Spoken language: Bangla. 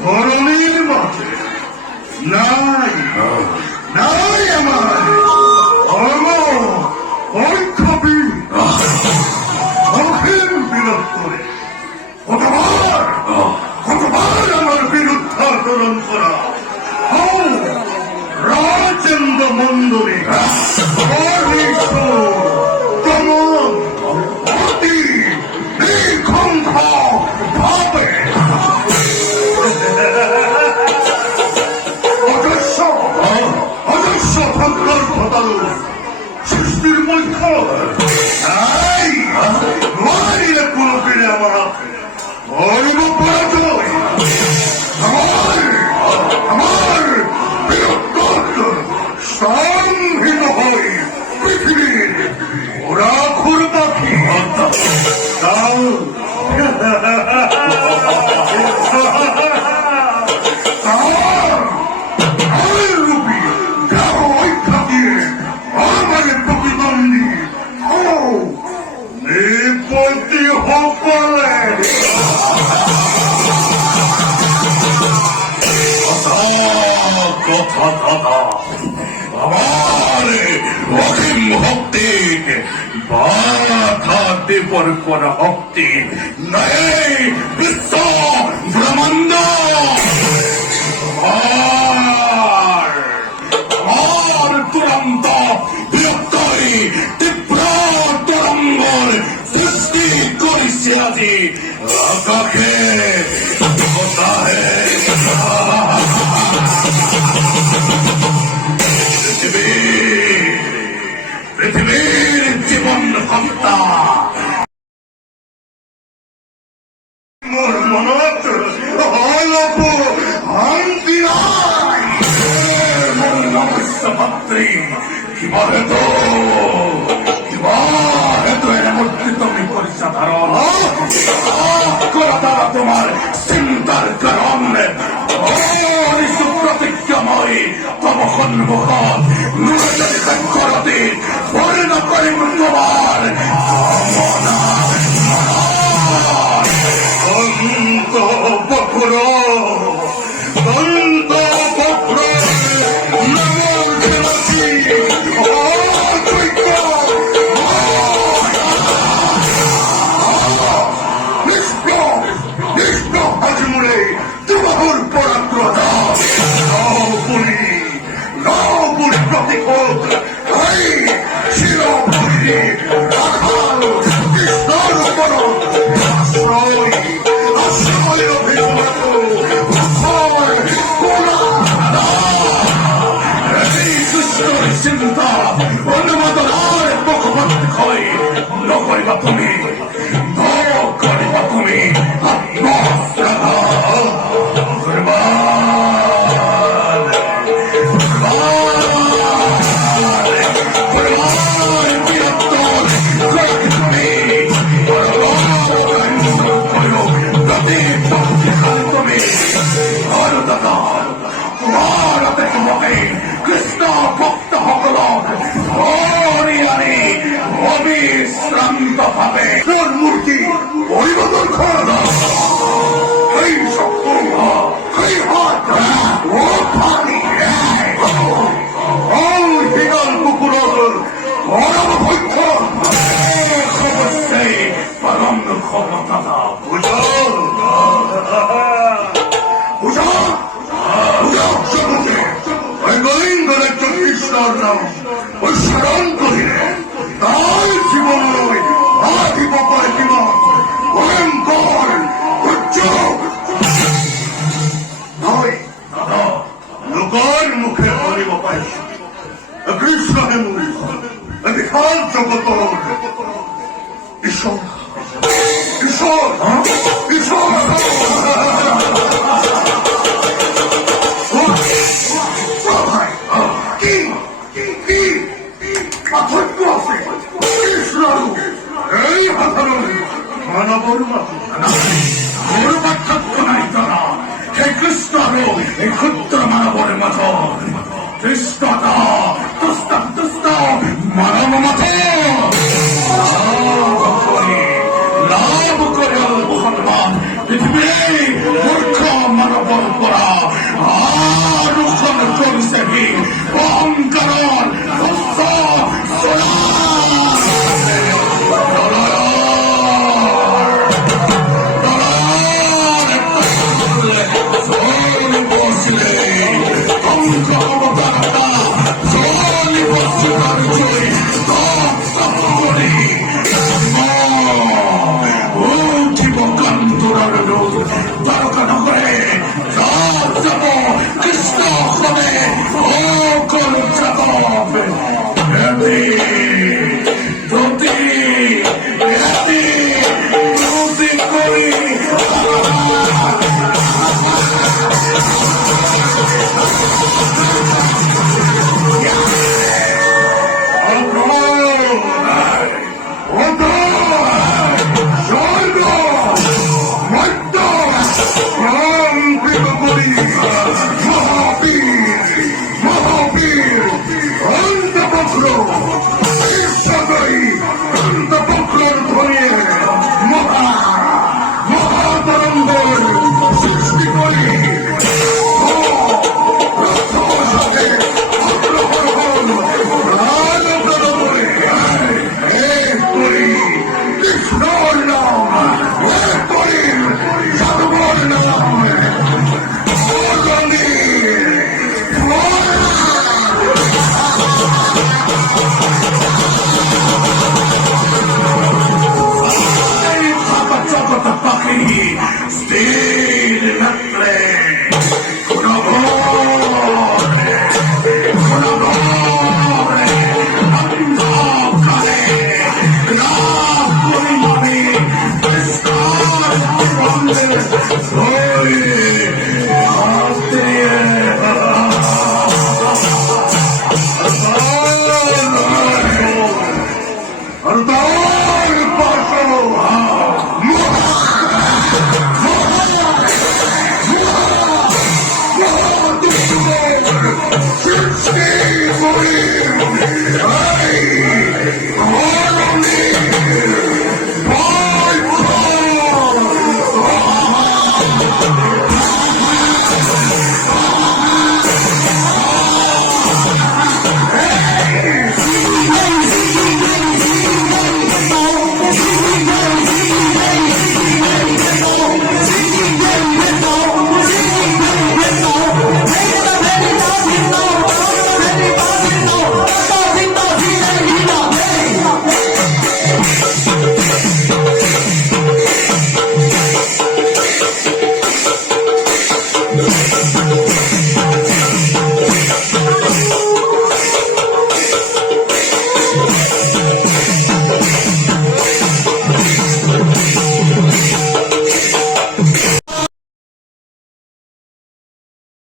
ধরণীর মাঝে নাই নাই আমার অর্থবী অখিল বিরোধ করে কতবার আমার বিরুদ্ধে আন্দোলন করা রাজেন্দ্র মন্ডলী দমন অতি নিঃখঙ্গ ভাবে অজস্র ভঙ্গর ঘটালো সৃষ্টির মধ্যে মারিলে কোনো পেরে আমার গরিব পরাজয় আমার সংহিত হয় পৃথিবীর ওরা খুর পাখি রূপী থাকিয়ে আমার প্রতিদ্বন্দ্বী নিপত্তি হোক বলে কথা কথা আমার অসীম ভক্তি বাধাতে পর কোন ভক্তি নাই বিশ্ব ব্রহ্মাণ্ড আমার তুরন্ত বিরক্তই তীব্র তরঙ্গর সৃষ্টি করিছে আজি আকাশে পৃথিবীর জীবন কর্তা মোর মনত শান্তি মনুষ্যপাত্রী কিবা হেতু এর মধ্যে তুমি পরিচয় ধারণ করা দ্বারা তোমার চিন্তার কারণ প্রতিজ্ঞাময় তব সন্মুখত নুরজনিত করতে পরিণ করিম তোমার অন্ত বকুর অন্ত বকুর চিন্তা অনুমোদনার মুখপাত্র হয় নকরিবা তুমি নকরিবা তুমি কৃষ্ণ ভক্ত সকল অবিশ্রান্ত ভাবে তোর মূর্তি পরিবর্তন কর এই শক্তি এই হাত ও পানি হিগল কুকুর পরম ভক্ষ অবশ্যই পরম ক্ষমতা কৃষ্ণর নাম ওই স্মরণ করিলে তাই জীবন আধিপ করে জীবন ভয়ঙ্কর নয় লোকের মুখে বলিব পাইছি কৃষ্ণ হেমুনি বিশাল জগত ঈশ্বর ঈশ্বর ঈশ্বর এই মানবর পার্থক্য নাই তারা হে কৃষ্ণ এই ক্ষুদ্র মানবর মত কৃষ্ণতা তুষ্ট তুষ্ট মানব মত লাভ করে মুসলমান পৃথিবী করে